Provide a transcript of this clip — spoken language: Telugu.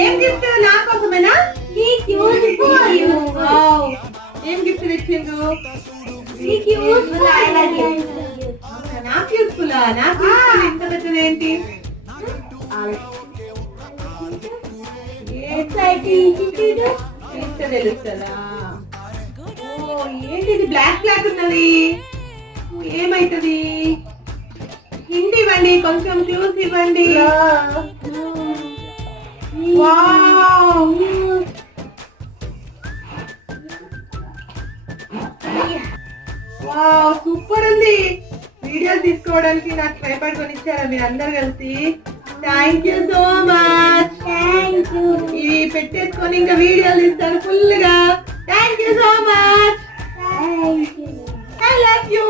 ఏం గిఫ్ట్ నా కోసమేనా? ఏం గిఫ్ట్ తెచ్చిండు? నాకు యూస్ఫుల్ ఇంత పెద్దది ఏంటి? తెలుస్తుందా? ఏంటిది బ్లాక్ బ్లాక్ ఉన్నది? ఏమైతుంది? హింట్ ఇవ్వండి, కొంచెం క్లూస్ ఇవ్వండి. వావ్ సూపర్ ఉంది. వీడియోస్ తీసుకోవడానికి నాకు ట్రైపాడ్ కొనిచ్చారా మీరు అందరు కలిసి? Thank you so much. ఇవి పెట్టేసుకొని ఇంకా వీడియోలు ఇస్తారు ఫుల్ గా. Thank you so much. I love you.